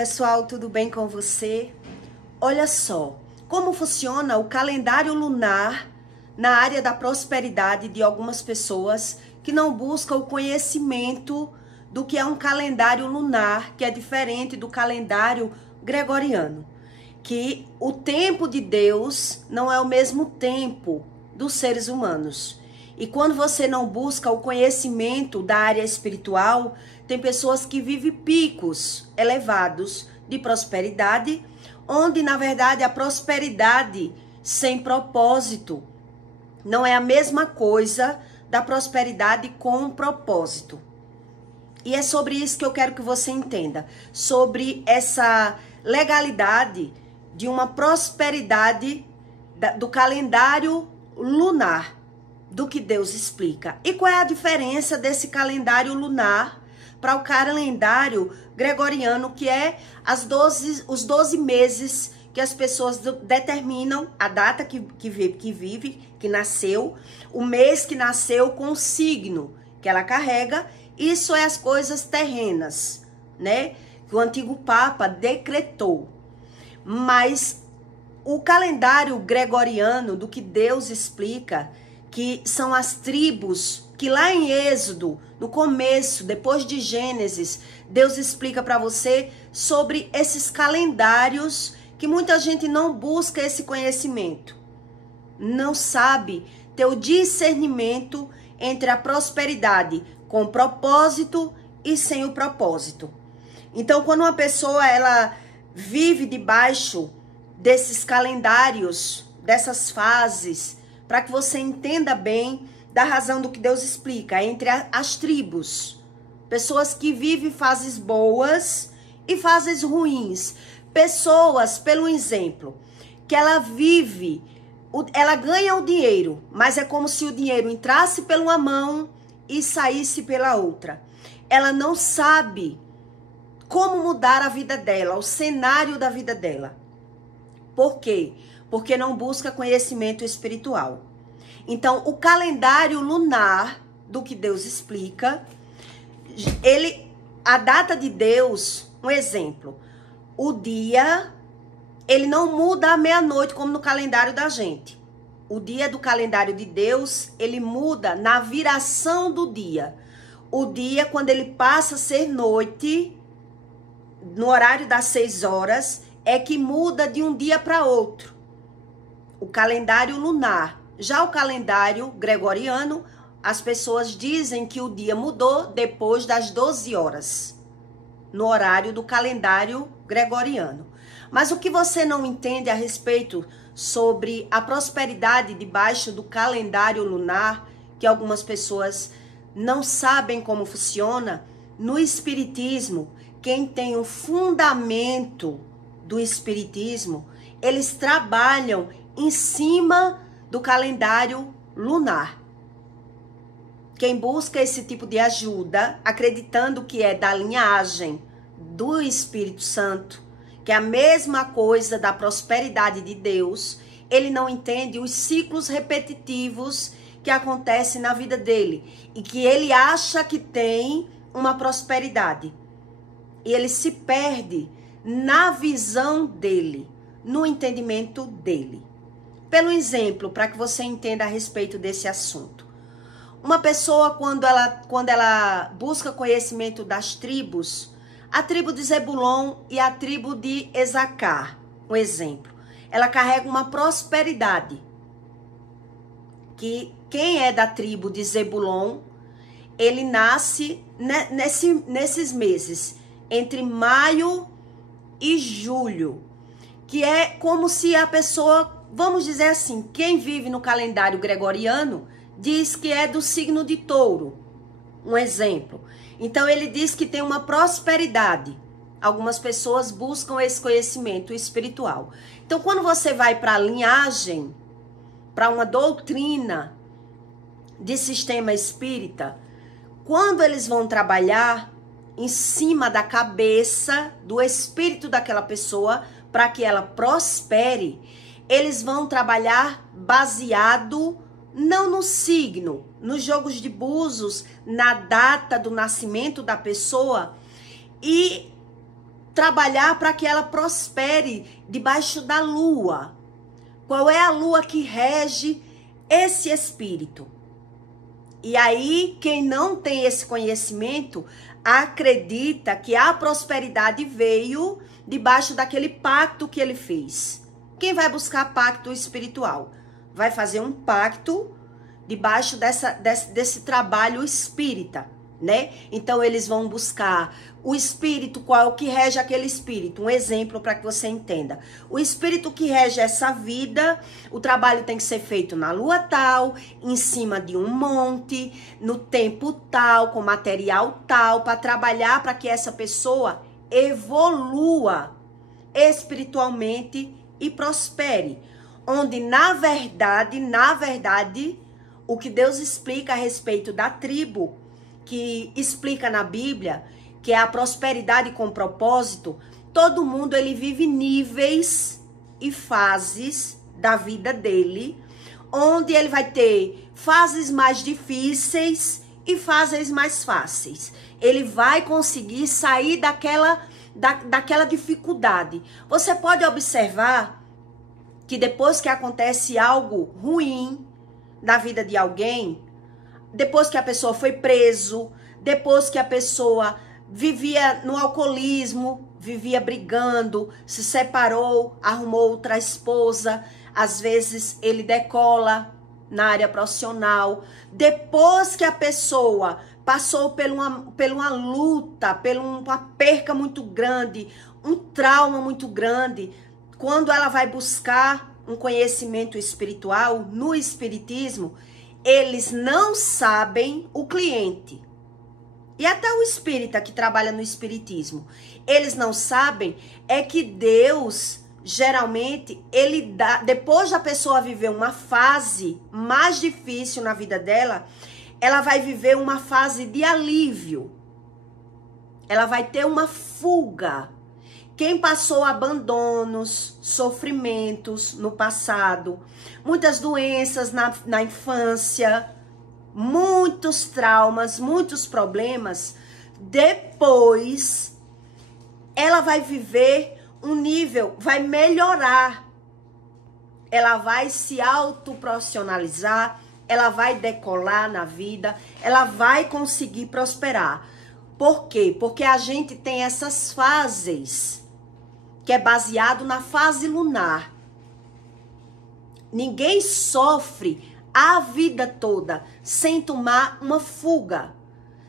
Pessoal, tudo bem com você? Olha só, como funciona o calendário lunar na área da prosperidade de algumas pessoas que não buscam o conhecimento do que é um calendário lunar, que é diferente do calendário gregoriano. Que o tempo de Deus não é o mesmo tempo dos seres humanos. E quando você não busca o conhecimento da área espiritual, tem pessoas que vivem picos elevados de prosperidade, onde na verdade a prosperidade sem propósito não é a mesma coisa da prosperidade com propósito. E é sobre isso que eu quero que você entenda, sobre essa legalidade de uma prosperidade do calendário lunar, do que Deus explica. E qual é a diferença desse calendário lunar para o calendário gregoriano, que é os 12 meses que as pessoas determinam a data que vive, que nasceu, o mês que nasceu com o signo que ela carrega. Isso é as coisas terrenas, né? Que o antigo Papa decretou. Mas o calendário gregoriano, do que Deus explica, que são as tribos, que lá em Êxodo, no começo, depois de Gênesis, Deus explica para você sobre esses calendários que muita gente não busca esse conhecimento. Não sabe ter o discernimento entre a prosperidade com propósito e sem o propósito. Então, quando uma pessoa ela vive debaixo desses calendários, dessas fases, para que você entenda bem da razão do que Deus explica, entre as tribos. Pessoas que vivem fases boas e fases ruins. Pessoas, pelo exemplo, que ela vive, ela ganha o dinheiro, mas é como se o dinheiro entrasse por uma mão e saísse pela outra. Ela não sabe como mudar a vida dela, o cenário da vida dela. Por quê? Porque não busca conhecimento espiritual. Então, o calendário lunar, do que Deus explica, a data de Deus, um exemplo, o dia, ele não muda à meia-noite como no calendário da gente. O dia do calendário de Deus, ele muda na viração do dia. O dia, quando ele passa a ser noite, no horário das 6 horas, é que muda de um dia para outro. O calendário lunar. Já o calendário gregoriano, as pessoas dizem que o dia mudou depois das 12 horas, no horário do calendário gregoriano. Mas o que você não entende a respeito sobre a prosperidade debaixo do calendário lunar, que algumas pessoas não sabem como funciona, no espiritismo, quem tem o fundamento do espiritismo, eles trabalham em cima do calendário lunar. Quem busca esse tipo de ajuda, acreditando que é da linhagem do Espírito Santo, que é a mesma coisa da prosperidade de Deus, ele não entende os ciclos repetitivos que acontecem na vida dele e que ele acha que tem uma prosperidade. E ele se perde na visão dele, no entendimento dele. Pelo exemplo, para que você entenda a respeito desse assunto. Uma pessoa, quando ela busca conhecimento das tribos, a tribo de Zebulon e a tribo de Isacar, um exemplo, ela carrega uma prosperidade. Que quem é da tribo de Zebulon, ele nasce nesses meses, entre maio e julho, que é como se a pessoa, vamos dizer assim, quem vive no calendário gregoriano diz que é do signo de Touro, um exemplo. Então ele diz que tem uma prosperidade. Algumas pessoas buscam esse conhecimento espiritual. Então quando você vai para a linhagem, para uma doutrina de sistema espírita, quando eles vão trabalhar em cima da cabeça do espírito daquela pessoa para que ela prospere, eles vão trabalhar baseado não no signo, nos jogos de búzios, na data do nascimento da pessoa, e trabalhar para que ela prospere debaixo da lua. Qual é a lua que rege esse espírito? E aí, quem não tem esse conhecimento, acredita que a prosperidade veio debaixo daquele pacto que ele fez. Quem vai buscar pacto espiritual? Vai fazer um pacto debaixo desse trabalho espírita, né? Então, eles vão buscar o espírito, qual é o que rege aquele espírito. Um exemplo para que você entenda. O espírito que rege essa vida, o trabalho tem que ser feito na lua tal, em cima de um monte, no tempo tal, com material tal, para trabalhar para que essa pessoa evolua espiritualmente e prospere. Onde, na verdade, o que Deus explica a respeito da tribo, que explica na Bíblia, que é a prosperidade com propósito, todo mundo ele vive níveis e fases da vida dele, onde ele vai ter fases mais difíceis e fases mais fáceis. Ele vai conseguir sair daquela dificuldade. Você pode observar que depois que acontece algo ruim na vida de alguém, depois que a pessoa foi preso, depois que a pessoa vivia no alcoolismo, vivia brigando, se separou, arrumou outra esposa, às vezes ele decola na área profissional. Depois que a pessoa passou por uma luta, por uma perca muito grande, um trauma muito grande, quando ela vai buscar um conhecimento espiritual, no espiritismo, eles não sabem, o cliente e até o espírita que trabalha no espiritismo, eles não sabem é que Deus, geralmente, ele dá, depois da pessoa viver uma fase mais difícil na vida dela, ela vai viver uma fase de alívio. Ela vai ter uma fuga. Quem passou abandonos, sofrimentos no passado, muitas doenças na infância, muitos traumas, muitos problemas, depois ela vai viver um nível, vai melhorar. Ela vai se autoprofissionalizar, ela vai decolar na vida, ela vai conseguir prosperar. Por quê? Porque a gente tem essas fases, que é baseado na fase lunar. Ninguém sofre a vida toda sem tomar uma fuga,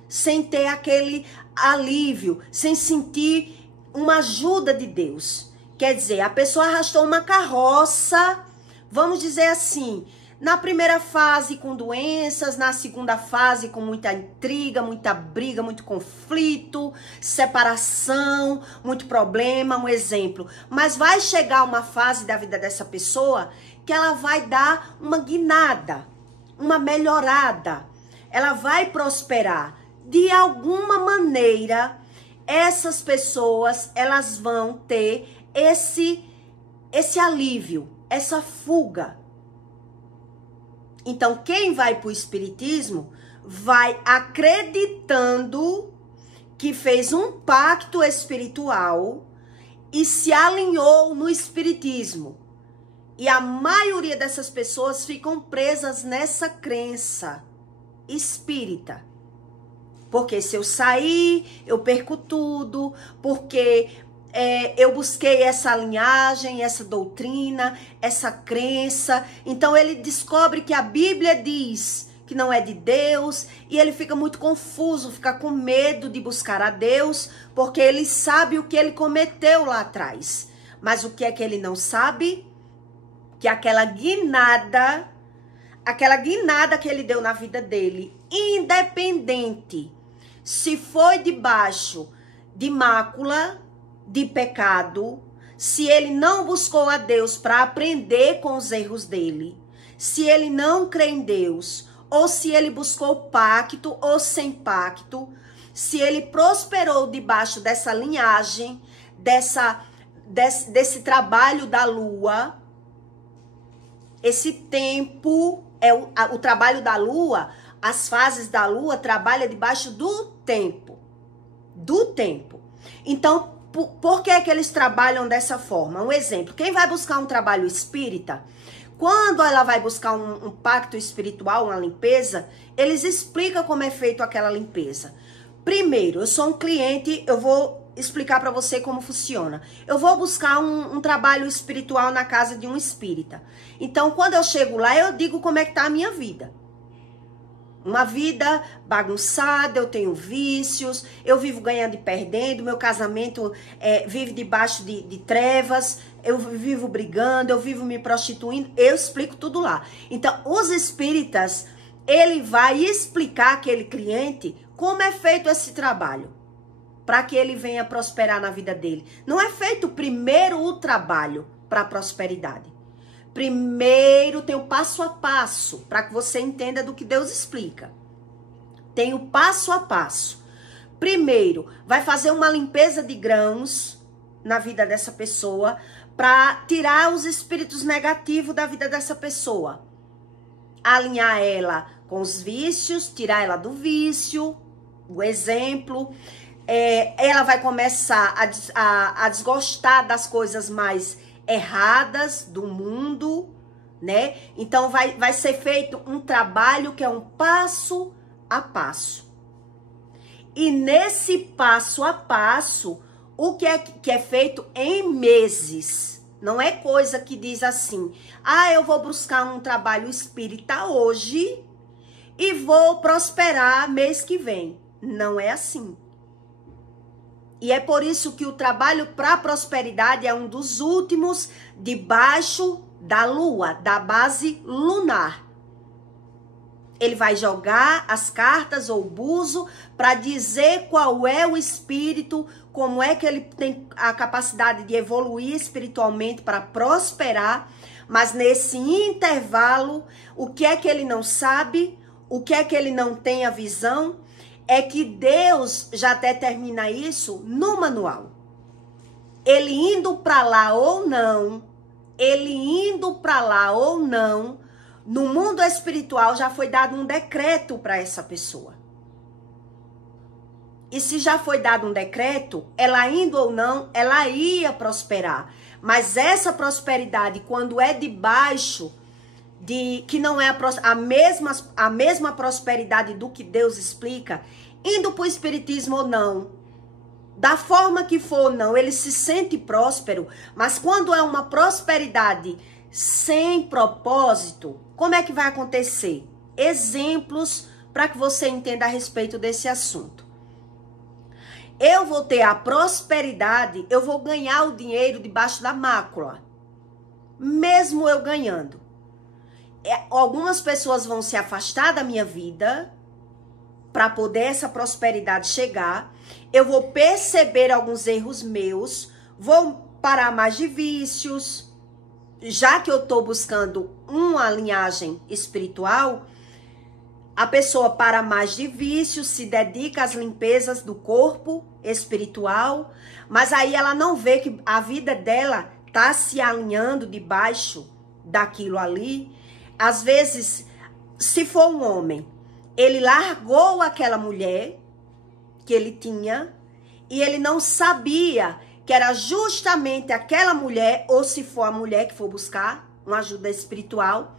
sem ter aquele alívio, sem sentir uma ajuda de Deus. Quer dizer, a pessoa arrastou uma carroça, vamos dizer assim, na primeira fase com doenças, na segunda fase com muita intriga, muita briga, muito conflito, separação, muito problema, um exemplo. Mas vai chegar uma fase da vida dessa pessoa que ela vai dar uma guinada, uma melhorada. Ela vai prosperar. De alguma maneira, essas pessoas, elas vão ter esse alívio, essa fuga. Então, quem vai para o espiritismo vai acreditando que fez um pacto espiritual e se alinhou no espiritismo. E a maioria dessas pessoas ficam presas nessa crença espírita. Porque se eu sair, eu perco tudo, porque eu busquei essa linhagem, essa doutrina, essa crença. Então ele descobre que a Bíblia diz que não é de Deus e ele fica muito confuso, fica com medo de buscar a Deus, porque ele sabe o que ele cometeu lá atrás. Mas o que é que ele não sabe? Que aquela guinada que ele deu na vida dele, independente se foi debaixo de mácula, de pecado, se ele não buscou a Deus para aprender com os erros dele, se ele não crê em Deus, ou se ele buscou pacto ou sem pacto, se ele prosperou debaixo dessa linhagem, desse trabalho da lua, esse tempo, o trabalho da lua, as fases da lua trabalham debaixo do tempo. Então, Por que é que eles trabalham dessa forma? Um exemplo, quem vai buscar um trabalho espírita, quando ela vai buscar um pacto espiritual, uma limpeza, eles explicam como é feito aquela limpeza. Primeiro, eu sou um cliente, eu vou explicar para você como funciona. Eu vou buscar um trabalho espiritual na casa de um espírita. Então, quando eu chego lá, eu digo como é que tá a minha vida. Uma vida bagunçada, eu tenho vícios, eu vivo ganhando e perdendo, meu casamento vive debaixo de trevas, eu vivo brigando, eu vivo me prostituindo, eu explico tudo lá. Então, os espíritas, ele vai explicar àquele cliente como é feito esse trabalho, para que ele venha prosperar na vida dele. Não é feito primeiro o trabalho para a prosperidade. Primeiro tem o passo a passo, para que você entenda do que Deus explica. Tem o passo a passo. Primeiro, vai fazer uma limpeza de grãos na vida dessa pessoa, para tirar os espíritos negativos da vida dessa pessoa. Alinhar ela com os vícios, tirar ela do vício, o exemplo. Ela vai começar a desgostar das coisas mais erradas do mundo, né? Então vai ser feito um trabalho que é um passo a passo. E nesse passo a passo, o que é feito em meses. Não é coisa que diz assim, eu vou buscar um trabalho espírita hoje e vou prosperar mês que vem. Não é assim. E é por isso que o trabalho para a prosperidade é um dos últimos debaixo da lua, da base lunar. Ele vai jogar as cartas ou o buzo para dizer qual é o espírito, como é que ele tem a capacidade de evoluir espiritualmente para prosperar. Mas nesse intervalo, o que é que ele não sabe, o que é que ele não tem a visão, é que Deus já determina isso no manual. Ele indo para lá ou não, no mundo espiritual já foi dado um decreto para essa pessoa. E se já foi dado um decreto, ela indo ou não, ela ia prosperar. Mas essa prosperidade, quando é debaixo que não é a mesma prosperidade do que Deus explica, indo para o espiritismo ou não, da forma que for ou não, ele se sente próspero, mas quando é uma prosperidade sem propósito, como é que vai acontecer? Exemplos para que você entenda a respeito desse assunto. Eu vou ter a prosperidade, eu vou ganhar o dinheiro debaixo da mácula, mesmo eu ganhando. Algumas pessoas vão se afastar da minha vida para poder essa prosperidade chegar. Eu vou perceber alguns erros meus, vou parar mais de vícios. Já que eu estou buscando uma linhagem espiritual, a pessoa para mais de vícios, se dedica às limpezas do corpo espiritual, mas aí ela não vê que a vida dela está se alinhando debaixo daquilo ali. Às vezes, se for um homem, ele largou aquela mulher que ele tinha e ele não sabia que era justamente aquela mulher, ou se for a mulher que for buscar uma ajuda espiritual,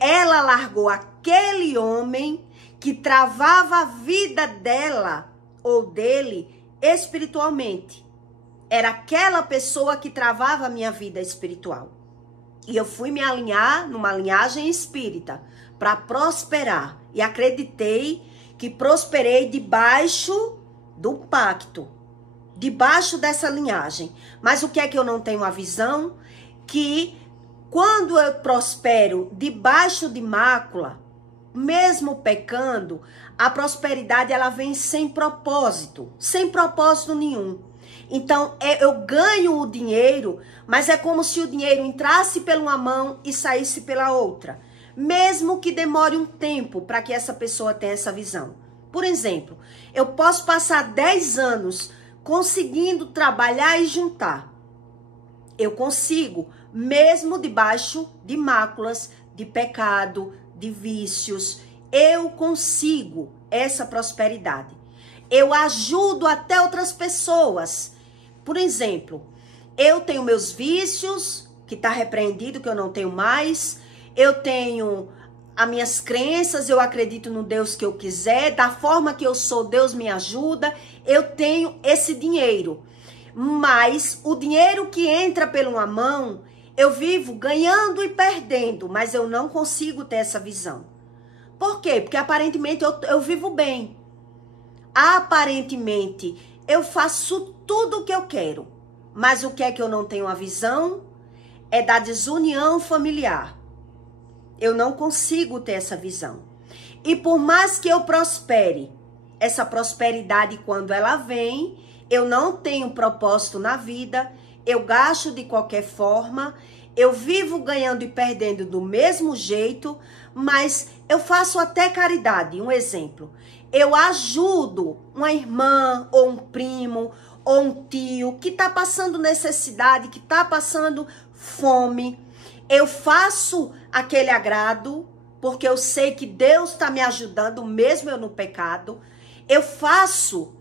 ela largou aquele homem que travava a vida dela ou dele espiritualmente. Era aquela pessoa que travava a minha vida espiritual. E eu fui me alinhar numa linhagem espírita para prosperar. E acreditei que prosperei debaixo do pacto, debaixo dessa linhagem. Mas o que é que eu não tenho a visão? Que quando eu prospero debaixo de mácula, mesmo pecando, a prosperidade ela vem sem propósito nenhum. Então, eu ganho o dinheiro, mas é como se o dinheiro entrasse por uma mão e saísse pela outra. Mesmo que demore um tempo para que essa pessoa tenha essa visão. Por exemplo, eu posso passar 10 anos conseguindo trabalhar e juntar. Eu consigo, mesmo debaixo de máculas, de pecado, de vícios. Eu consigo essa prosperidade. Eu ajudo até outras pessoas Por exemplo, eu tenho meus vícios, que está repreendido, que eu não tenho mais. Eu tenho as minhas crenças, eu acredito no Deus que eu quiser. Da forma que eu sou, Deus me ajuda. Eu tenho esse dinheiro. Mas o dinheiro que entra por uma mão, eu vivo ganhando e perdendo. Mas eu não consigo ter essa visão. Por quê? Porque aparentemente eu vivo bem. Aparentemente eu faço tudo o que eu quero. Mas o que é que eu não tenho a visão? É da desunião familiar. Eu não consigo ter essa visão. E por mais que eu prospere, essa prosperidade quando ela vem, eu não tenho propósito na vida, eu gasto de qualquer forma, eu vivo ganhando e perdendo do mesmo jeito, mas eu faço até caridade. Um exemplo, eu ajudo uma irmã ou um primo ou um tio que está passando necessidade, que está passando fome. Eu faço aquele agrado, porque eu sei que Deus está me ajudando, mesmo eu no pecado. Eu faço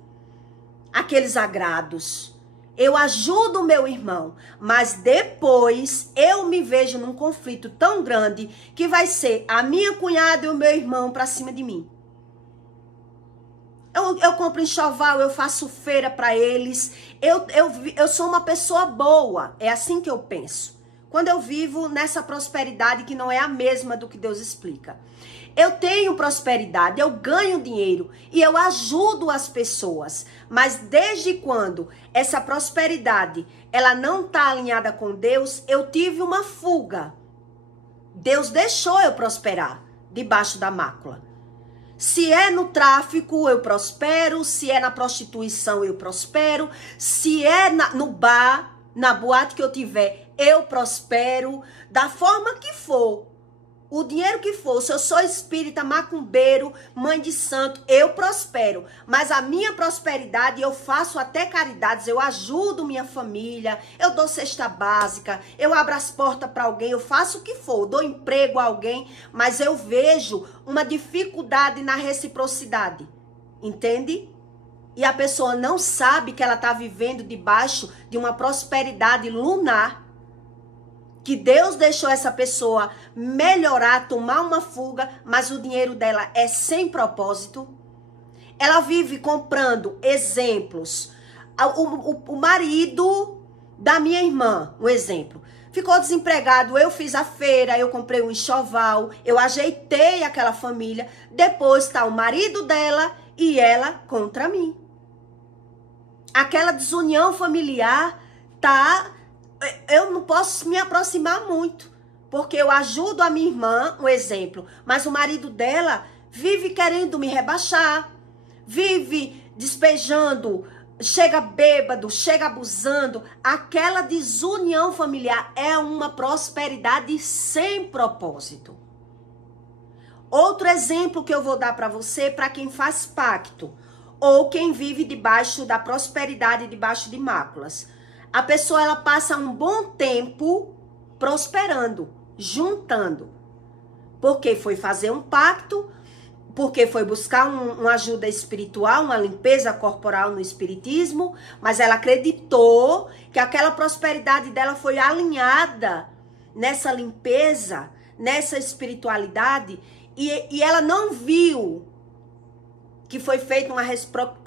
aqueles agrados. Eu ajudo o meu irmão, mas depois eu me vejo num conflito tão grande que vai ser a minha cunhada e o meu irmão para cima de mim. Eu compro enxoval, eu faço feira para eles. Eu sou uma pessoa boa. É assim que eu penso. Quando eu vivo nessa prosperidade que não é a mesma do que Deus explica. Eu tenho prosperidade, eu ganho dinheiro e eu ajudo as pessoas. Mas desde quando essa prosperidade ela não está alinhada com Deus, eu tive uma fuga. Deus deixou eu prosperar debaixo da mácula. Se é no tráfico, eu prospero. Se é na prostituição, eu prospero. Se é no bar, na boate que eu tiver, eu prospero. Da forma que for, o dinheiro que for. Se eu sou espírita, macumbeiro, mãe de santo, eu prospero. Mas a minha prosperidade, eu faço até caridades. Eu ajudo minha família. Eu dou cesta básica. Eu abro as portas para alguém. Eu faço o que for. Eu dou emprego a alguém. Mas eu vejo uma dificuldade na reciprocidade. Entende? E a pessoa não sabe que ela está vivendo debaixo de uma prosperidade lunar. Que Deus deixou essa pessoa melhorar, tomar uma fuga, mas o dinheiro dela é sem propósito. Ela vive comprando exemplos. O marido da minha irmã, um exemplo, ficou desempregado, eu fiz a feira, eu comprei um enxoval, eu ajeitei aquela família. Depois está o marido dela e ela contra mim. Aquela desunião familiar tá... Eu não posso me aproximar muito, porque eu ajudo a minha irmã, um exemplo, mas o marido dela vive querendo me rebaixar, vive despejando, chega bêbado, chega abusando. Aquela desunião familiar é uma prosperidade sem propósito. Outro exemplo que eu vou dar para você, para quem faz pacto, ou quem vive debaixo da prosperidade, debaixo de máculas. A pessoa, ela passa um bom tempo prosperando, juntando. Porque foi fazer um pacto, porque foi buscar uma ajuda espiritual, uma limpeza corporal no espiritismo, mas ela acreditou que aquela prosperidade dela foi alinhada nessa limpeza, nessa espiritualidade, e ela não viu que foi feita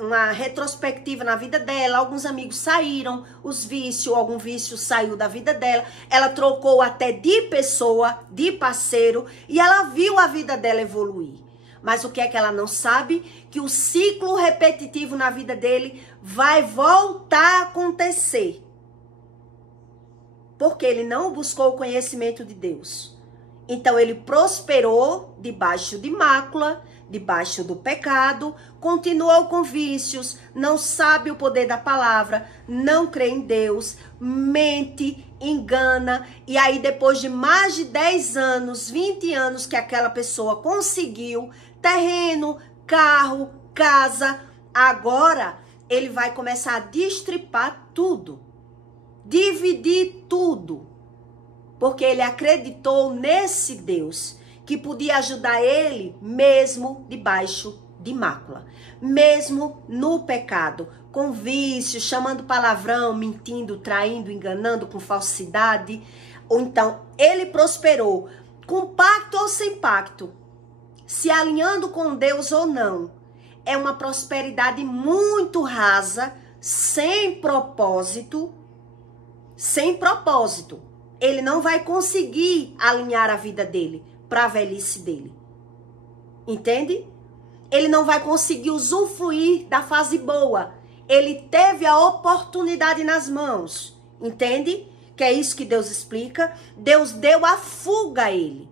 uma retrospectiva na vida dela. Alguns amigos saíram, os vícios, algum vício saiu da vida dela. Ela trocou até de pessoa, de parceiro, e ela viu a vida dela evoluir. Mas o que é que ela não sabe? Que o ciclo repetitivo na vida dele vai voltar a acontecer. Porque ele não buscou o conhecimento de Deus. Então ele prosperou debaixo de mácula, debaixo do pecado, continuou com vícios, não sabe o poder da palavra, não crê em Deus, mente, engana, e aí depois de mais de 10 anos, 20 anos que aquela pessoa conseguiu terreno, carro, casa, agora ele vai começar a destripar tudo, dividir tudo, porque ele acreditou nesse Deus que podia ajudar ele mesmo debaixo de mácula. Mesmo no pecado, com vício, chamando palavrão, mentindo, traindo, enganando, com falsidade. Ou então, ele prosperou com pacto ou sem pacto, se alinhando com Deus ou não. É uma prosperidade muito rasa, sem propósito. Sem propósito. Ele não vai conseguir alinhar a vida dele para a velhice dele. Entende? Ele não vai conseguir usufruir da fase boa. Ele teve a oportunidade nas mãos. Entende? Que é isso que Deus explica. Deus deu a fuga a ele.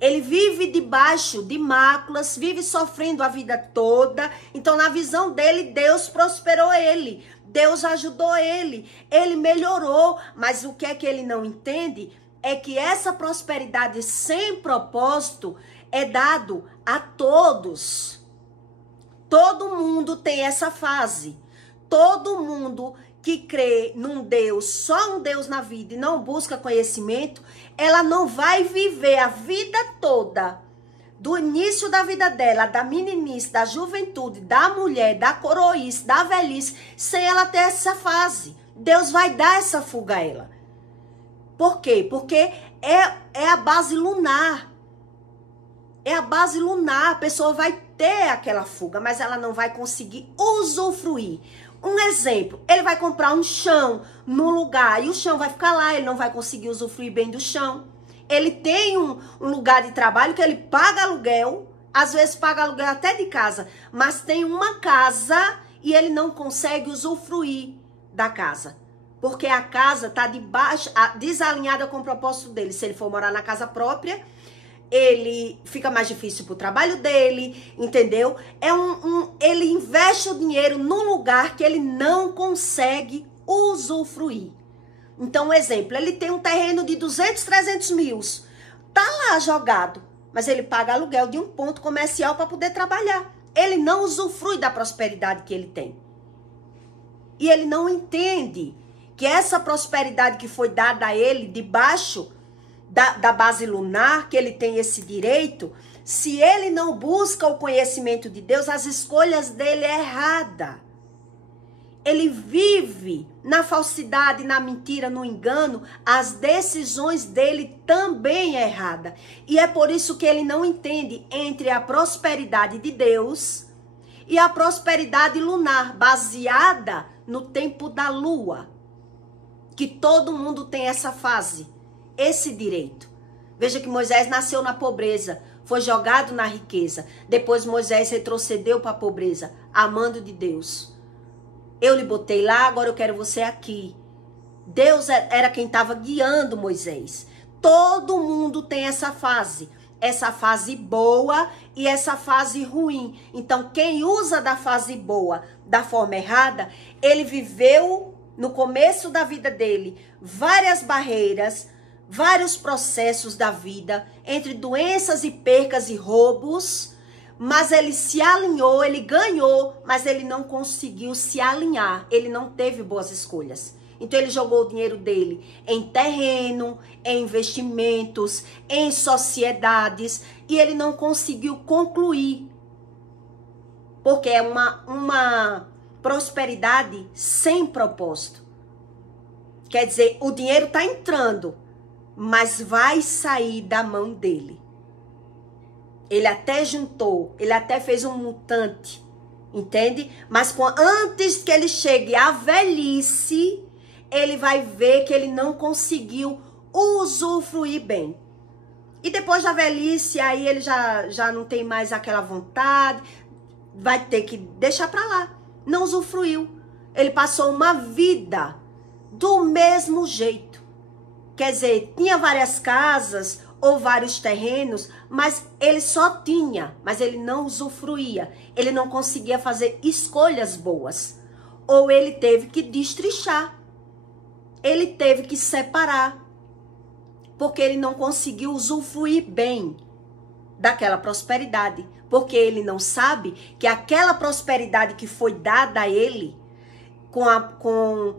Ele vive debaixo de máculas, vive sofrendo a vida toda. Então, na visão dele, Deus prosperou ele. Deus ajudou ele. Ele melhorou. Mas o que é que ele não entende é que essa prosperidade sem propósito é dado a todos. Todo mundo tem essa fase. Todo mundo que crê num Deus, só um Deus na vida e não busca conhecimento, ela não vai viver a vida toda, do início da vida dela, da meninice, da juventude, da mulher, da coroice, da velhice, sem ela ter essa Deus vai dar essa fuga a ela. Por quê? Porque é a base lunar. É a base lunar. A pessoa vai ter aquela fuga, mas ela não vai conseguir usufruir. Um exemplo, ele vai comprar um chão num lugar e o chão vai ficar lá, ele não vai conseguir usufruir bem do chão. Ele tem um lugar de trabalho que ele paga aluguel, às vezes paga aluguel até de casa, mas tem uma casa e ele não consegue usufruir da casa. Porque a casa está desalinhada com o propósito dele. Se ele for morar na casa própria, ele fica mais difícil pro trabalho dele, entendeu? Ele investe o dinheiro num lugar que ele não consegue usufruir. Então, um exemplo, ele tem um terreno de 200, 300 mil, tá lá jogado, mas ele paga aluguel de um ponto comercial para poder trabalhar. Ele não usufrui da prosperidade que ele tem. E ele não entende que essa prosperidade que foi dada a ele debaixo da base lunar, que ele tem esse direito, se ele não busca o conhecimento de Deus, as escolhas dele é errada. Ele vive na falsidade, na mentira, no engano, as decisões dele também é errada. E é por isso que ele não entende entre a prosperidade de Deus e a prosperidade lunar, baseada no tempo da lua. Que todo mundo tem essa fase. Esse direito. Veja que Moisés nasceu na pobreza, foi jogado na riqueza. Depois Moisés retrocedeu para a pobreza, amando de Deus. Eu lhe botei lá, agora eu quero você aqui. Deus era quem estava guiando Moisés. Todo mundo tem essa fase boa e essa fase ruim. Então, quem usa da fase boa da forma errada, ele viveu no começo da vida dele várias barreiras, vários processos da vida, entre doenças e percas e roubos, mas ele se alinhou, ele ganhou, mas ele não conseguiu se alinhar, ele não teve boas escolhas. Então ele jogou o dinheiro dele em terreno, em investimentos, em sociedades, e ele não conseguiu concluir, porque é uma prosperidade sem propósito. Quer dizer, o dinheiro está entrando, mas vai sair da mão dele. Ele até juntou, ele até fez um montante, entende? Mas antes que ele chegue à velhice, ele vai ver que ele não conseguiu usufruir bem. E depois da velhice, aí ele já não tem mais aquela vontade, vai ter que deixar pra lá. Não usufruiu. Ele passou uma vida do mesmo jeito. Quer dizer, tinha várias casas ou vários terrenos, mas ele só tinha, mas ele não usufruía. Ele não conseguia fazer escolhas boas. Ou ele teve que destrinchar. Ele teve que separar. Porque ele não conseguiu usufruir bem daquela prosperidade. Porque ele não sabe que aquela prosperidade que foi dada a ele, com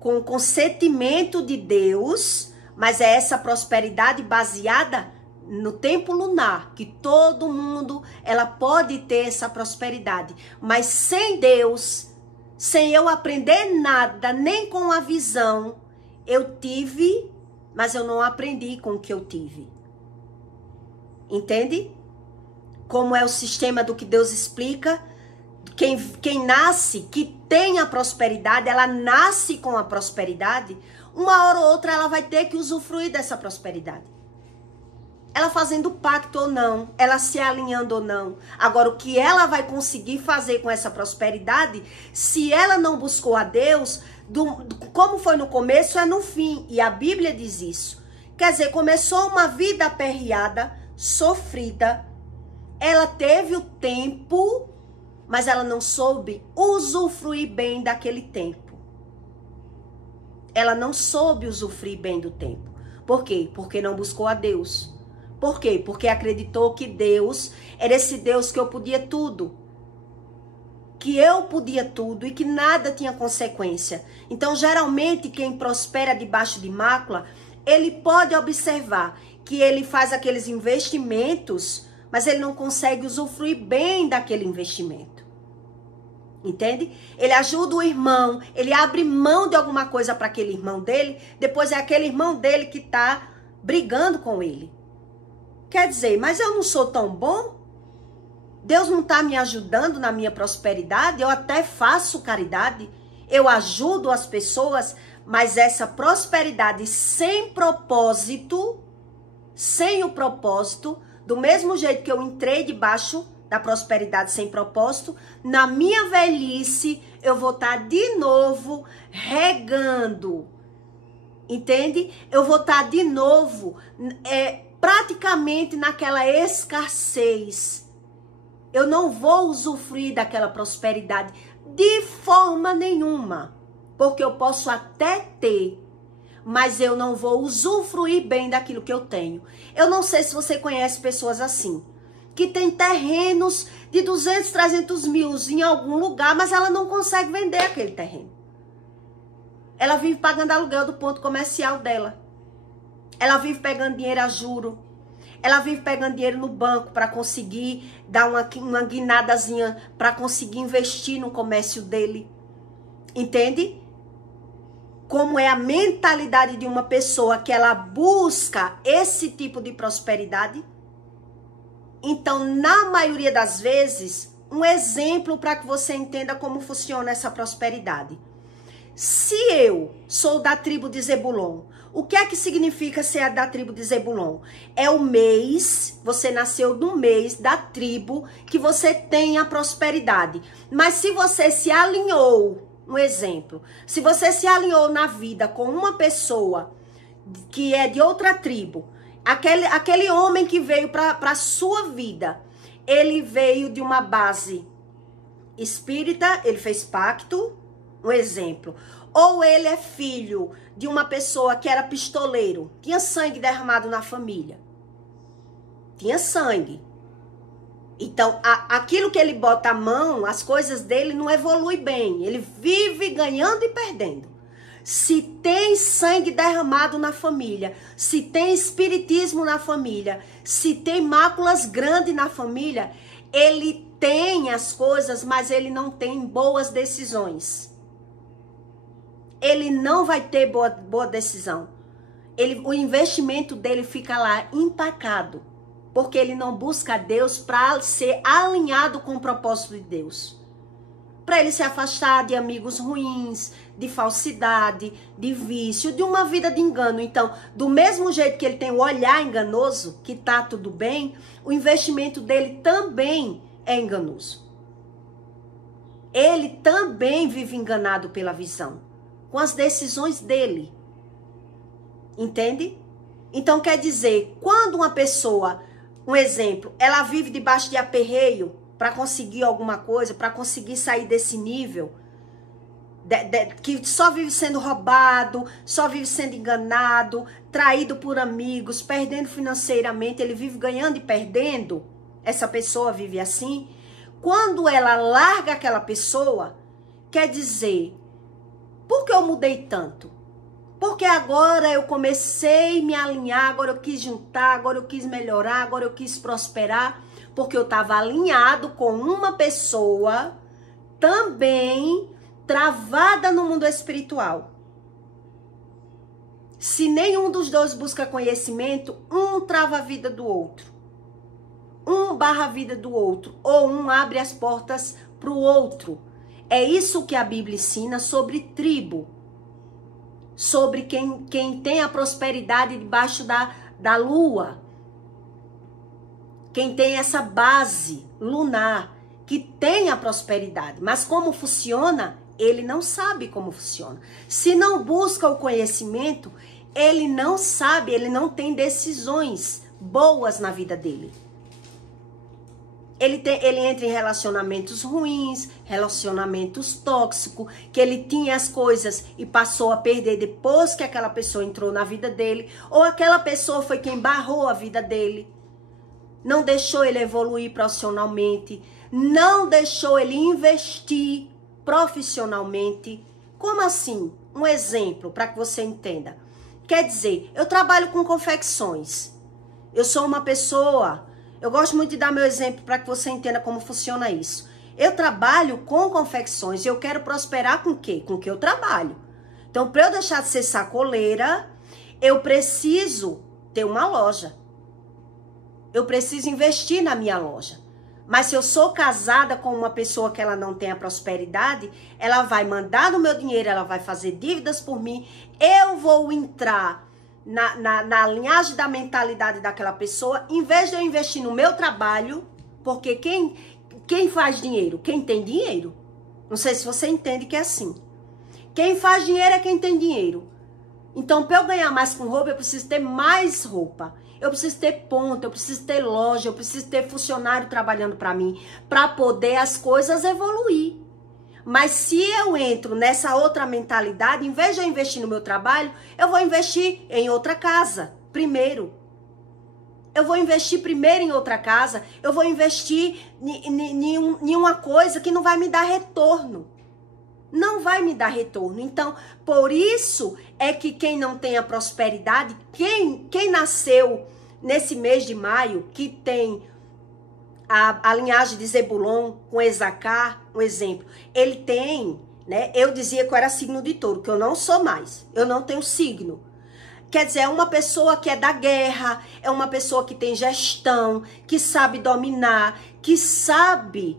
o consentimento de Deus, mas é essa prosperidade baseada no tempo lunar, que todo mundo, ela pode ter essa prosperidade. Mas sem Deus, sem eu aprender nada, nem com a visão, eu tive, mas eu não aprendi com o que eu tive. Entende? Como é o sistema do que Deus explica? Quem nasce, que tem a prosperidade, ela nasce com a prosperidade, uma hora ou outra ela vai ter que usufruir dessa prosperidade. Ela fazendo pacto ou não, ela se alinhando ou não. Agora, o que ela vai conseguir fazer com essa prosperidade, se ela não buscou a Deus, como foi no começo, é no fim. E a Bíblia diz isso. Quer dizer, começou uma vida aperreada, sofrida. Ela teve o tempo, mas ela não soube usufruir bem daquele tempo. Ela não soube usufruir bem do tempo. Por quê? Porque não buscou a Deus. Por quê? Porque acreditou que Deus era esse Deus que eu podia tudo. Que eu podia tudo e que nada tinha consequência. Então, geralmente, quem prospera debaixo de mácula, ele pode observar que ele faz aqueles investimentos, mas ele não consegue usufruir bem daquele investimento. Entende? Ele ajuda o irmão, ele abre mão de alguma coisa para aquele irmão dele, depois é aquele irmão dele que está brigando com ele. Quer dizer, mas eu não sou tão bom? Deus não está me ajudando na minha prosperidade? Eu até faço caridade, eu ajudo as pessoas, mas essa prosperidade sem propósito, sem o propósito, do mesmo jeito que eu entrei debaixo da prosperidade sem propósito, na minha velhice eu vou estar de novo regando, entende? Eu vou estar de novo praticamente naquela escassez. Eu não vou usufruir daquela prosperidade de forma nenhuma, porque eu posso até ter, mas eu não vou usufruir bem daquilo que eu tenho. Eu não sei se você conhece pessoas assim, que tem terrenos de 200, 300 mil em algum lugar, mas ela não consegue vender aquele terreno. Ela vive pagando aluguel do ponto comercial dela. Ela vive pegando dinheiro a juro. Ela vive pegando dinheiro no banco para conseguir dar uma guinadazinha, para conseguir investir no comércio dele. Entende? Como é a mentalidade de uma pessoa que ela busca esse tipo de prosperidade. Então, na maioria das vezes, um exemplo para que você entenda como funciona essa prosperidade. Se eu sou da tribo de Zebulon, o que é que significa ser da tribo de Zebulon? É o mês, você nasceu no mês da tribo que você tem a prosperidade. Mas se você se alinhou, um exemplo, se você se alinhou na vida com uma pessoa que é de outra tribo, aquele homem que veio para a sua vida, ele veio de uma base espírita, ele fez pacto, um exemplo. Ou ele é filho de uma pessoa que era pistoleiro, tinha sangue derramado na família. Tinha sangue. Então, aquilo que ele bota a mão, as coisas dele não evolui bem. Ele vive ganhando e perdendo. Se tem sangue derramado na família, se tem espiritismo na família, se tem máculas grandes na família, ele tem as coisas, mas ele não tem boas decisões. Ele não vai ter boa decisão. O investimento dele fica lá empacado, porque ele não busca Deus para ser alinhado com o propósito de Deus. Para ele se afastar de amigos ruins, de falsidade, de vício, de uma vida de engano. Então, do mesmo jeito que ele tem o olhar enganoso, que tá tudo bem, o investimento dele também é enganoso. Ele também vive enganado pela visão, com as decisões dele. Entende? Então, quer dizer, quando uma pessoa, um exemplo, ela vive debaixo de aperreio para conseguir alguma coisa, para conseguir sair desse nível, que só vive sendo roubado, só vive sendo enganado, traído por amigos, perdendo financeiramente, ele vive ganhando e perdendo, essa pessoa vive assim. Quando ela larga aquela pessoa, quer dizer, por que eu mudei tanto? Porque agora eu comecei a me alinhar, agora eu quis juntar, agora eu quis melhorar, agora eu quis prosperar, porque eu estava alinhado com uma pessoa também travada no mundo espiritual. Se nenhum dos dois busca conhecimento, um trava a vida do outro. Um barra a vida do outro, ou um abre as portas para o outro. É isso que a Bíblia ensina sobre tribo. Sobre quem tem a prosperidade debaixo da lua. Quem tem essa base lunar, que tem a prosperidade. Mas como funciona, ele não sabe como funciona. Se não busca o conhecimento, ele não sabe, ele não tem decisões boas na vida dele. Ele entra em relacionamentos ruins, relacionamentos tóxicos, que ele tinha as coisas e passou a perder depois que aquela pessoa entrou na vida dele, ou aquela pessoa foi quem barrou a vida dele, não deixou ele evoluir profissionalmente, não deixou ele investir profissionalmente. Como assim? Um exemplo para que você entenda. Quer dizer, eu trabalho com confecções, eu sou uma pessoa... Eu gosto muito de dar meu exemplo para que você entenda como funciona isso. Eu trabalho com confecções e eu quero prosperar com o quê? Com o que eu trabalho. Então, para eu deixar de ser sacoleira, eu preciso ter uma loja. Eu preciso investir na minha loja. Mas se eu sou casada com uma pessoa que ela não tem a prosperidade, ela vai mandar no meu dinheiro, ela vai fazer dívidas por mim, eu vou entrar na linhagem da mentalidade daquela pessoa, em vez de eu investir no meu trabalho, porque quem faz dinheiro? Quem tem dinheiro. Não sei se você entende que é assim. Quem faz dinheiro é quem tem dinheiro. Então, para eu ganhar mais com roupa, eu preciso ter mais roupa. Eu preciso ter ponto, eu preciso ter loja, eu preciso ter funcionário trabalhando para mim, para poder as coisas evoluir. Mas se eu entro nessa outra mentalidade, em vez de eu investir no meu trabalho, eu vou investir em outra casa, primeiro. Eu vou investir primeiro em outra casa, eu vou investir em uma coisa que não vai me dar retorno. Não vai me dar retorno. Então, por isso é que quem não tem a prosperidade, quem nasceu nesse mês de maio, que tem a linhagem de Zebulon com Esacar, um exemplo, ele tem, né? Eu dizia que eu era signo de touro, que eu não sou mais, eu não tenho signo. Quer dizer, é uma pessoa que é da guerra, é uma pessoa que tem gestão, que sabe dominar, que sabe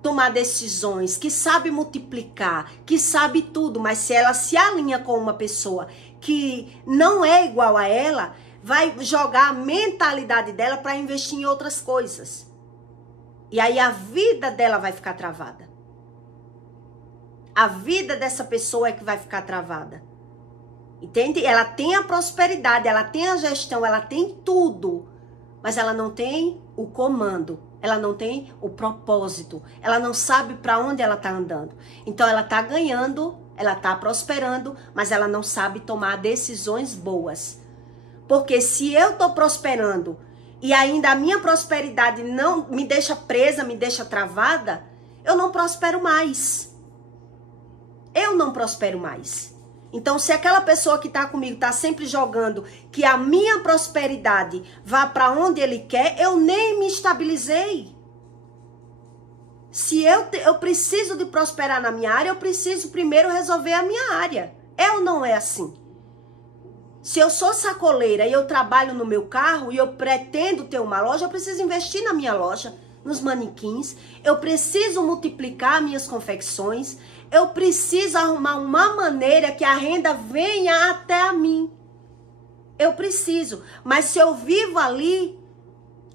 tomar decisões, que sabe multiplicar, que sabe tudo, mas se ela se alinha com uma pessoa que não é igual a ela, vai jogar a mentalidade dela para investir em outras coisas. E aí a vida dela vai ficar travada. A vida dessa pessoa é que vai ficar travada. Entende? Ela tem a prosperidade, ela tem a gestão, ela tem tudo. Mas ela não tem o comando. Ela não tem o propósito. Ela não sabe para onde ela está andando. Então ela está ganhando, ela está prosperando, mas ela não sabe tomar decisões boas. Porque se eu estou prosperando e ainda a minha prosperidade não me deixa presa, me deixa travada, eu não prospero mais. Eu não prospero mais. Então, se aquela pessoa que está comigo está sempre jogando que a minha prosperidade vá para onde ele quer, eu nem me estabilizei. Se eu preciso de prosperar na minha área, eu preciso primeiro resolver a minha área. É ou não é assim? Se eu sou sacoleira e eu trabalho no meu carro e eu pretendo ter uma loja, eu preciso investir na minha loja, nos manequins, eu preciso multiplicar minhas confecções, eu preciso arrumar uma maneira que a renda venha até a mim. Eu preciso, mas se eu vivo ali,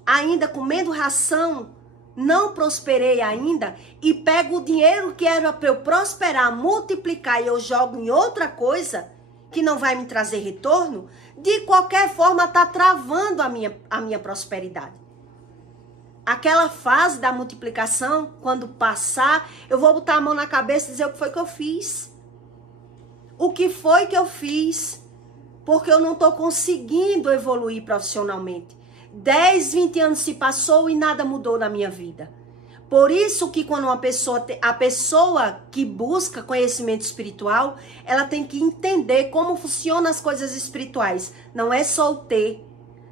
ainda comendo ração, não prosperei ainda, e pego o dinheiro que era para eu prosperar, multiplicar e eu jogo em outra coisa, que não vai me trazer retorno, de qualquer forma está travando a minha prosperidade. Aquela fase da multiplicação, quando passar, eu vou botar a mão na cabeça e dizer o que foi que eu fiz. O que foi que eu fiz? Porque eu não estou conseguindo evoluir profissionalmente. 10, 20 anos se passou e nada mudou na minha vida. Por isso que quando a pessoa que busca conhecimento espiritual, ela tem que entender como funcionam as coisas espirituais. Não é só o ter,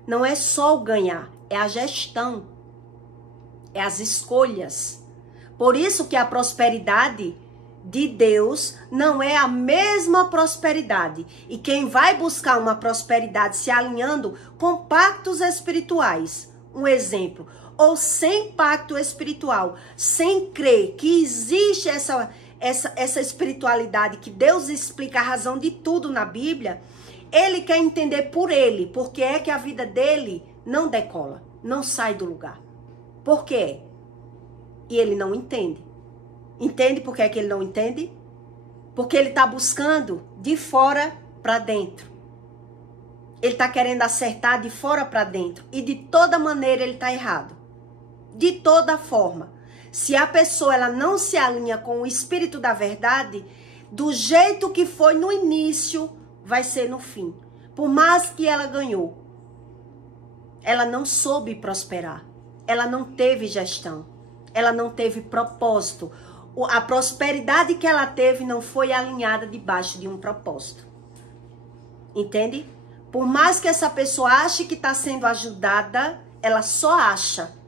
não é só o ganhar, é a gestão, é as escolhas. Por isso que a prosperidade de Deus não é a mesma prosperidade. E quem vai buscar uma prosperidade se alinhando com pactos espirituais, um exemplo, ou sem pacto espiritual, sem crer que existe essa espiritualidade, que Deus explica a razão de tudo na Bíblia, ele quer entender por ele, porque é que a vida dele não decola, não sai do lugar. Por quê? E ele não entende. Entende por que é que ele não entende? Porque ele está buscando de fora para dentro. Ele está querendo acertar de fora para dentro. E de toda maneira ele está errado. De toda forma. Se a pessoa ela não se alinha com o espírito da verdade, do jeito que foi no início, vai ser no fim. Por mais que ela ganhou, ela não soube prosperar. Ela não teve gestão. Ela não teve propósito. A prosperidade que ela teve não foi alinhada debaixo de um propósito. Entende? Por mais que essa pessoa ache que está sendo ajudada, ela só acha.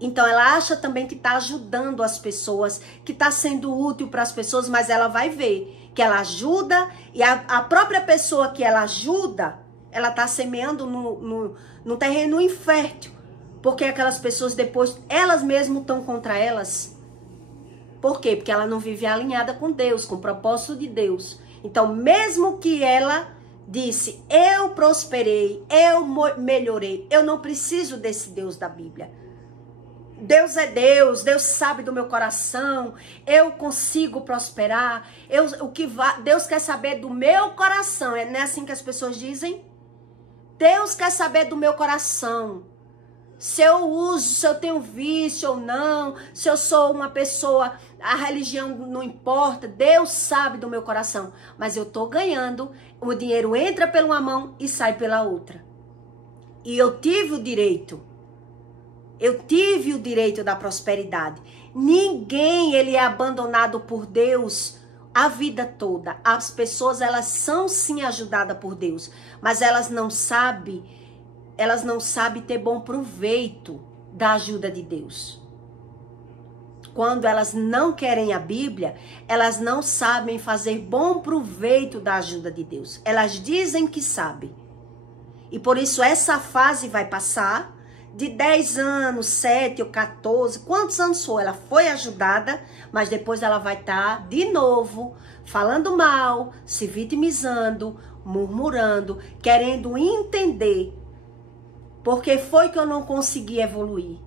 Então, ela acha também que está ajudando as pessoas, que está sendo útil para as pessoas, mas ela vai ver que ela ajuda e a própria pessoa que ela ajuda, ela está semeando no terreno infértil. Porque aquelas pessoas depois, elas mesmas estão contra elas. Por quê? Porque ela não vive alinhada com Deus, com o propósito de Deus. Então, mesmo que ela disse, eu prosperei, eu melhorei, eu não preciso desse Deus da Bíblia. Deus é Deus, Deus sabe do meu coração, eu consigo prosperar, Deus quer saber do meu coração, não é assim que as pessoas dizem? Deus quer saber do meu coração, se eu uso, se eu tenho vício ou não, se eu sou uma pessoa, a religião não importa, Deus sabe do meu coração, mas eu tô ganhando, o dinheiro entra por uma mão e sai pela outra, e eu tive o direito da prosperidade. Ninguém ele é abandonado por Deus a vida toda. As pessoas elas são sim ajudadas por Deus, mas elas não sabem ter bom proveito da ajuda de Deus. Quando elas não querem a Bíblia, elas não sabem fazer bom proveito da ajuda de Deus. Elas dizem que sabem. E por isso essa fase vai passar. De 10 anos, 7 ou 14, quantos anos for, ela foi ajudada, mas depois ela vai estar de novo falando mal, se vitimizando, murmurando, querendo entender por que foi que eu não consegui evoluir,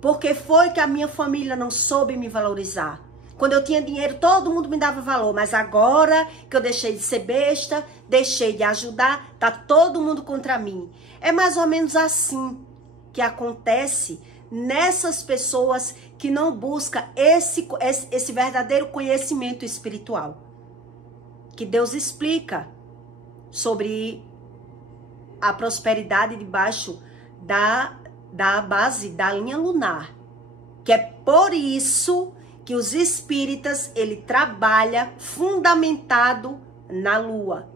por que foi que a minha família não soube me valorizar. Quando eu tinha dinheiro, todo mundo me dava valor, mas agora que eu deixei de ser besta, deixei de ajudar, tá todo mundo contra mim. É mais ou menos assim que acontece nessas pessoas que não buscam esse verdadeiro conhecimento espiritual. Que Deus explica sobre a prosperidade debaixo da base da linha lunar. Que é por isso que os espíritas, ele trabalha fundamentado na lua,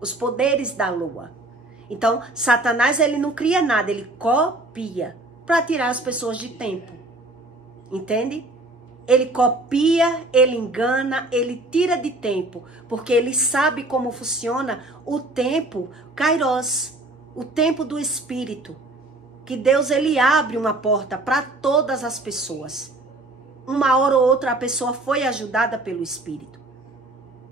os poderes da lua. Então, Satanás, ele não cria nada, ele copia para tirar as pessoas de tempo. Entende? Ele copia, ele engana, ele tira de tempo, porque ele sabe como funciona o tempo Kairos, o tempo do espírito, que Deus, ele abre uma porta para todas as pessoas. Uma hora ou outra a pessoa foi ajudada pelo Espírito.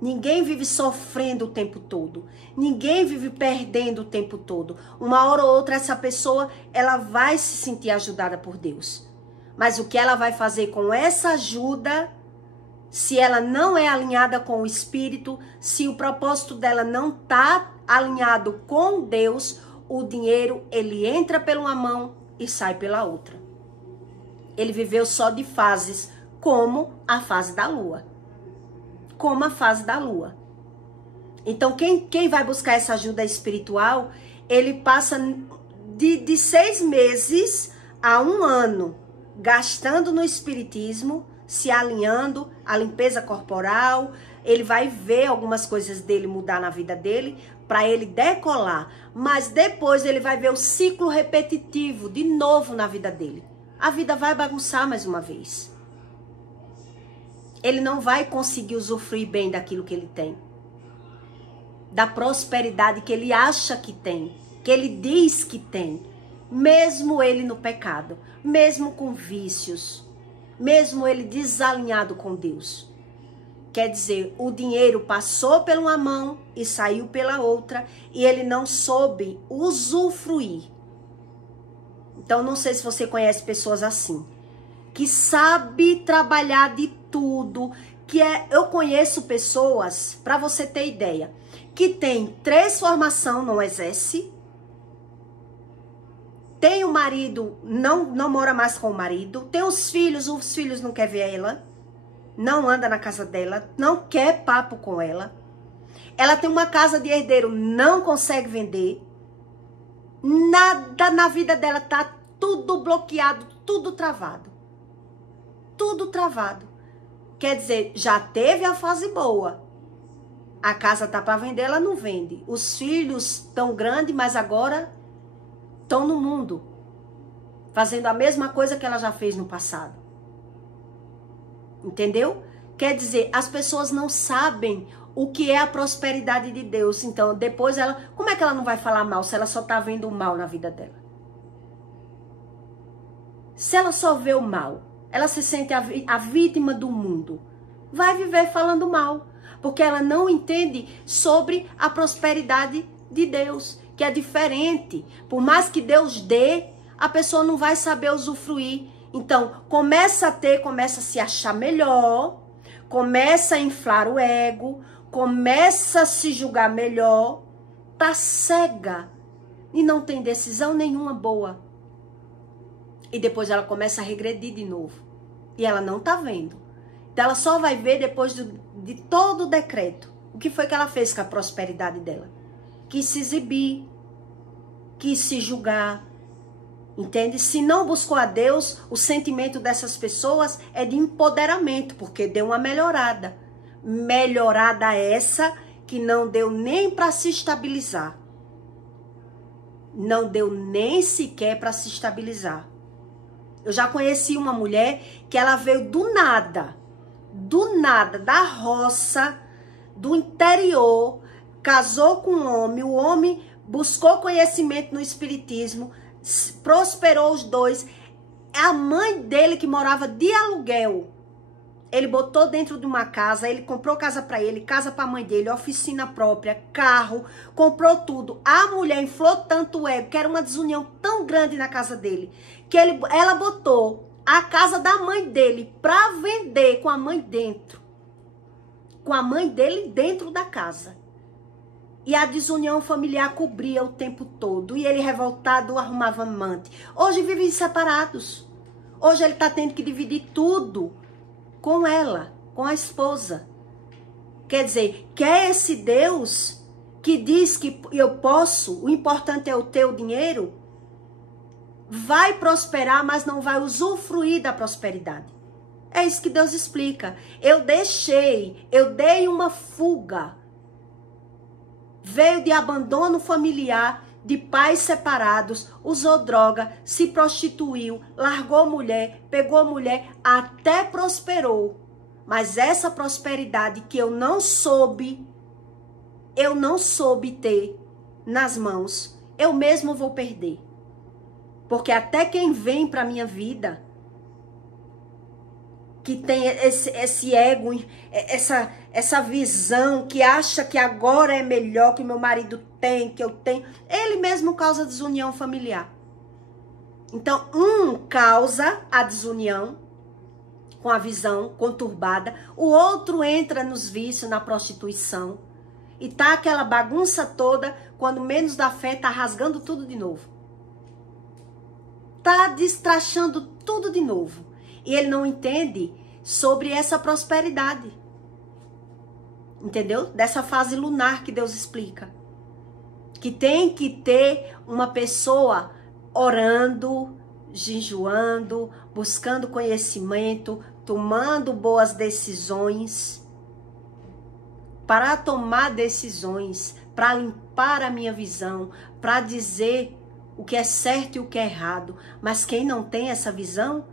Ninguém vive sofrendo o tempo todo. Ninguém vive perdendo o tempo todo. Uma hora ou outra essa pessoa, ela vai se sentir ajudada por Deus. Mas o que ela vai fazer com essa ajuda, se ela não é alinhada com o Espírito, se o propósito dela não está alinhado com Deus, o dinheiro, ele entra pela uma mão e sai pela outra. Ele viveu só de fases, como a fase da lua. Como a fase da lua. Então, quem vai buscar essa ajuda espiritual, ele passa de 6 meses a 1 ano gastando no espiritismo, se alinhando, a limpeza corporal, ele vai ver algumas coisas dele mudar na vida dele, para ele decolar. Mas depois ele vai ver o ciclo repetitivo de novo na vida dele. A vida vai bagunçar mais uma vez. Ele não vai conseguir usufruir bem daquilo que ele tem. Da prosperidade que ele acha que tem, que ele diz que tem. Mesmo ele no pecado, mesmo com vícios, mesmo ele desalinhado com Deus. Quer dizer, o dinheiro passou por uma mão e saiu pela outra e ele não soube usufruir. Então, não sei se você conhece pessoas assim, que sabe trabalhar de tudo, eu conheço pessoas, para você ter ideia, que tem 3 formações no exército, tem o marido, não mora mais com o marido, tem os filhos não quer ver ela, não anda na casa dela, não quer papo com ela. Ela tem uma casa de herdeiro, não consegue vender. Nada na vida dela tá tudo bloqueado, tudo travado. Tudo travado. Quer dizer, já teve a fase boa. A casa tá para vender, ela não vende. Os filhos tão grandes, mas agora estão no mundo, fazendo a mesma coisa que ela já fez no passado. Entendeu? Quer dizer, as pessoas não sabem o que é a prosperidade de Deus. Então, depois ela... Como é que ela não vai falar mal se ela só tá vendo o mal na vida dela? Se ela só vê o mal, ela se sente a vítima do mundo. Vai viver falando mal. Porque ela não entende sobre a prosperidade de Deus, que é diferente. Por mais que Deus dê, a pessoa não vai saber usufruir. Então, começa a se achar melhor, começa a inflar o ego, começa a se julgar melhor, tá cega e não tem decisão nenhuma boa. E depois ela começa a regredir de novo. E ela não tá vendo. Então, ela só vai ver depois de todo o decreto. O que foi que ela fez com a prosperidade dela? Quis se exibir, quis se julgar, entende? Se não buscou a Deus, o sentimento dessas pessoas é de empoderamento, porque deu uma melhorada. Melhorada essa que não deu nem para se estabilizar. Não deu nem sequer para se estabilizar. Eu já conheci uma mulher que ela veio do nada, da roça, do interior, casou com um homem, o homem buscou conhecimento no espiritismo, prosperou os dois. A mãe dele que morava de aluguel, ele botou dentro de uma casa, ele comprou casa para ele, casa para a mãe dele, oficina própria, carro, comprou tudo. A mulher inflou tanto o ego, que era uma desunião tão grande na casa dele, que ela botou a casa da mãe dele para vender com a mãe dentro. Com a mãe dele dentro da casa. E a desunião familiar cobria o tempo todo. E ele revoltado arrumava amante. Hoje vivem separados. Hoje ele está tendo que dividir tudo com ela, com a esposa. Quer dizer, quer esse Deus que diz que eu posso, o importante é o teu dinheiro, vai prosperar, mas não vai usufruir da prosperidade. É isso que Deus explica. Eu dei uma fuga. Veio de abandono familiar, de pais separados, usou droga, se prostituiu, largou mulher, pegou mulher, até prosperou. Mas essa prosperidade que eu não soube ter nas mãos, eu mesmo vou perder. Porque até quem vem para minha vida, que tem esse ego, essa visão, que acha que agora é melhor, que meu marido tem, que eu tenho, ele mesmo causa desunião familiar. Então, um causa a desunião com a visão conturbada, o outro entra nos vícios, na prostituição, e tá aquela bagunça toda, quando menos dá fé, tá rasgando tudo de novo. Tá destrachando tudo de novo. E ele não entende sobre essa prosperidade. Entendeu? Dessa fase lunar que Deus explica. Que tem que ter uma pessoa orando, jejuando, buscando conhecimento, tomando boas decisões, para tomar decisões, para limpar a minha visão, para dizer o que é certo e o que é errado. Mas quem não tem essa visão,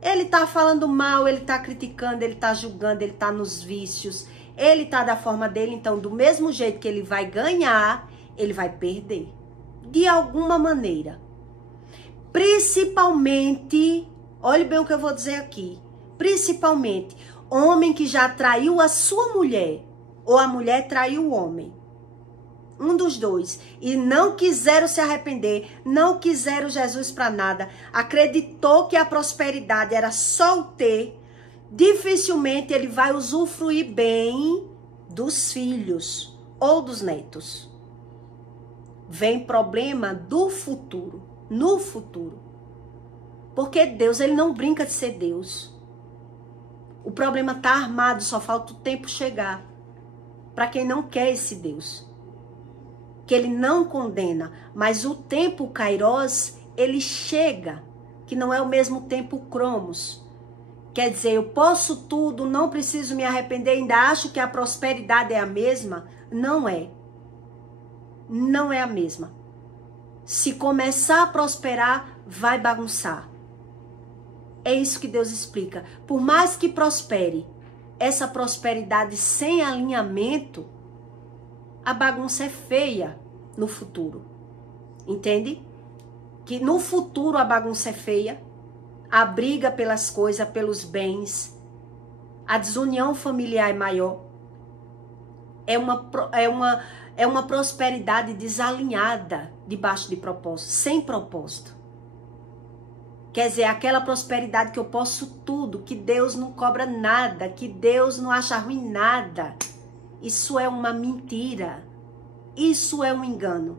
ele está falando mal, ele está criticando, ele está julgando, ele está nos vícios, ele está da forma dele. Então, do mesmo jeito que ele vai ganhar, ele vai perder. De alguma maneira. Principalmente, olhe bem o que eu vou dizer aqui, principalmente, homem que já traiu a sua mulher, ou a mulher traiu o homem. Um dos dois. E não quiseram se arrepender, não quiseram Jesus para nada, acreditou que a prosperidade era só o ter, dificilmente ele vai usufruir bem dos filhos ou dos netos. Vem problema do futuro, no futuro. Porque Deus, ele não brinca de ser Deus. O problema está armado, só falta o tempo chegar. Para quem não quer esse Deus. Que ele não condena, mas o tempo Kairos, ele chega, que não é o mesmo tempo Cromos. Quer dizer, eu posso tudo, não preciso me arrepender, ainda acho que a prosperidade é a mesma? Não é. Não é a mesma. Se começar a prosperar, vai bagunçar. É isso que Deus explica. Por mais que prospere, essa prosperidade sem alinhamento, a bagunça é feia no futuro. Entende? Que no futuro a bagunça é feia, a briga pelas coisas, pelos bens, a desunião familiar é maior. É uma prosperidade desalinhada debaixo de propósito, sem propósito. Quer dizer, aquela prosperidade que eu posso tudo, que Deus não cobra nada, que Deus não acha ruim nada. Isso é uma mentira. Isso é um engano.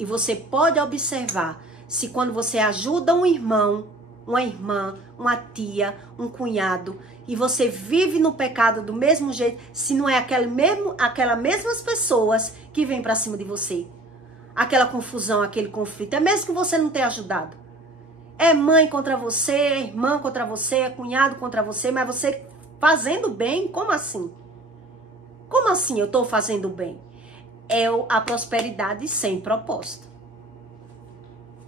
E você pode observar se quando você ajuda um irmão, uma irmã, uma tia, um cunhado, e você vive no pecado do mesmo jeito, se não é aquelas mesmas pessoas que vêm para cima de você. Aquela confusão, aquele conflito, é mesmo que você não tenha ajudado. É mãe contra você, é irmã contra você, é cunhado contra você, mas você fazendo bem, como assim? Como assim eu estou fazendo bem? É a prosperidade sem propósito.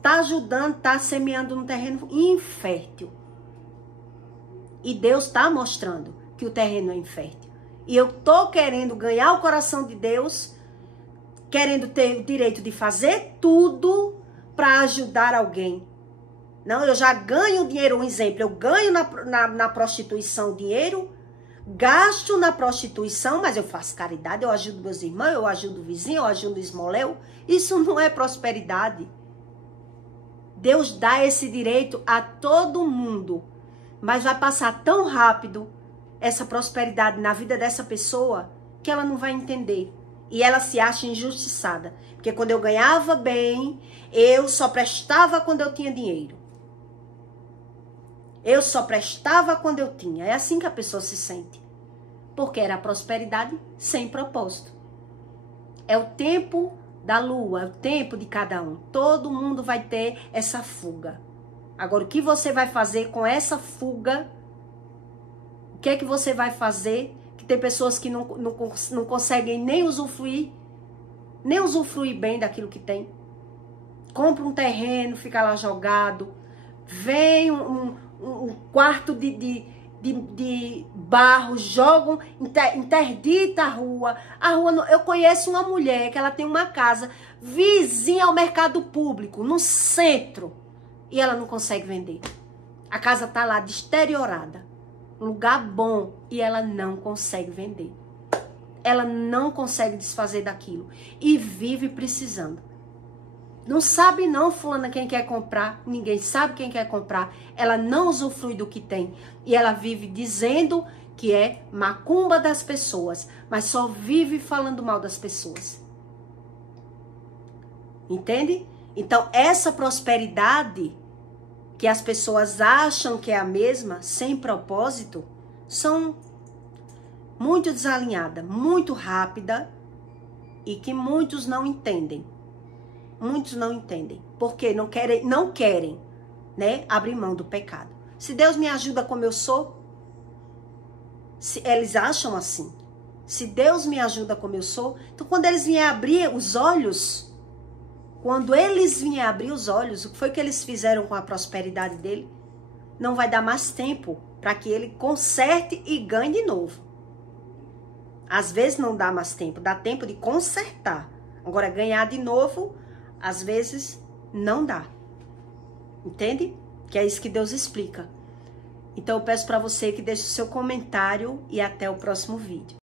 Tá ajudando, tá semeando no terreno infértil. E Deus tá mostrando que o terreno é infértil. E eu tô querendo ganhar o coração de Deus, querendo ter o direito de fazer tudo para ajudar alguém. Não, eu já ganho dinheiro, um exemplo, eu ganho na prostituição dinheiro, gasto na prostituição, mas eu faço caridade, eu ajudo meus irmãos, eu ajudo o vizinho, eu ajudo o esmoléu. Isso não é prosperidade. Deus dá esse direito a todo mundo, mas vai passar tão rápido essa prosperidade na vida dessa pessoa que ela não vai entender. E ela se acha injustiçada. Porque quando eu ganhava bem, eu só prestava quando eu tinha dinheiro. Eu só prestava quando eu tinha. É assim que a pessoa se sente. Porque era a prosperidade sem propósito. É o tempo da lua, é o tempo de cada um. Todo mundo vai ter essa fuga. Agora, o que você vai fazer com essa fuga? O que é que você vai fazer? Que tem pessoas que não conseguem nem usufruir bem daquilo que tem. Compra um terreno, fica lá jogado. Vem um quarto de barro, jogam, interdita a rua. Eu conheço uma mulher que ela tem uma casa vizinha ao mercado público, no centro, e ela não consegue vender. A casa tá lá deteriorada, um lugar bom, e ela não consegue vender. Ela não consegue desfazer daquilo e vive precisando. Não sabe não, fulana, quem quer comprar. Ninguém sabe quem quer comprar. Ela não usufrui do que tem. E ela vive dizendo que é macumba das pessoas. Mas só vive falando mal das pessoas. Entende? Então, essa prosperidade que as pessoas acham que é a mesma, sem propósito, são muito desalinhada, muito rápida e que muitos não entendem. Muitos não entendem. Porque não querem né? Abrir mão do pecado. Se Deus me ajuda como eu sou, eles acham assim. Se Deus me ajuda como eu sou, então quando eles vierem abrir os olhos, o que foi que eles fizeram com a prosperidade dele? Não vai dar mais tempo para que ele conserte e ganhe de novo. Às vezes não dá mais tempo, dá tempo de consertar. Agora, ganhar de novo, às vezes não dá. Entende? Que é isso que Deus explica. Então eu peço para você que deixe o seu comentário e até o próximo vídeo.